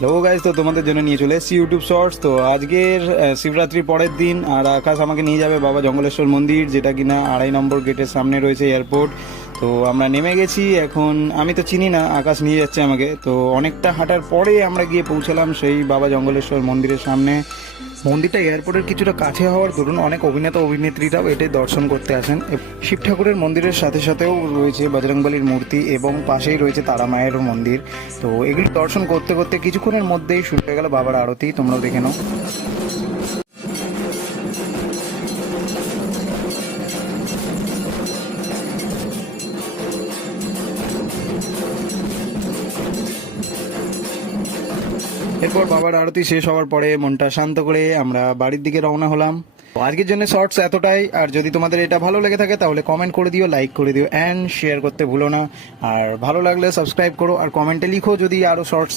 Hello guys, তো তোমাদের জন্য নিয়ে চলে এসেছি ইউটিউব শর্টস। তো আজকের শিবরাত্রির পরের দিন, আর আকাশ আমাকে নিয়ে যাবে বাবা জঙ্গলেশ্বর মন্দির, যেটা কিনা 2.5 নম্বর গেটের সামনে রয়েছে এয়ারপোর্ট। তো আমরা নেমে গেছি এখন। আমি তো চিনি না, আকাশ নিয়ে যাচ্ছে আমাকে। তো অনেকটা হাঁটার পরে আমরা গিয়ে পৌঁছালাম সেই বাবা জঙ্গলেশ্বর মন্দিরের সামনে। মন্দিরটা এয়ারপোর্টের কিছুটা কাছে হওয়ার দরুন অনেক অভিনেতা অভিনেত্রীরাও এটাই দর্শন করতে আসেন। শিব ঠাকুরের মন্দিরের সাথে সাথেও রয়েছে বজরংবলীর মূর্তি এবং পাশেই রয়েছে তারা মায়ের মন্দির। তো এগুলি দর্শন করতে করতে কিছুক্ষণের মধ্যেই শুরু হয়ে গেল বাবার আরতি, তোমরাও দেখে নাও। এরপর বাবার আরতি শেষ হওয়ার পরে মনটা শান্ত করে আমরা বাড়ির দিকে রওনা হলাম। তো আজকের জন্য শর্টস এতটাই। আর যদি তোমাদের এটা ভালো লেগে থাকে তাহলে কমেন্ট করে দিও, লাইক করে দিও অ্যান্ড শেয়ার করতে ভুলো না। আর ভালো লাগলে সাবস্ক্রাইব করো আর কমেন্টে লিখো যদি আরও শর্টস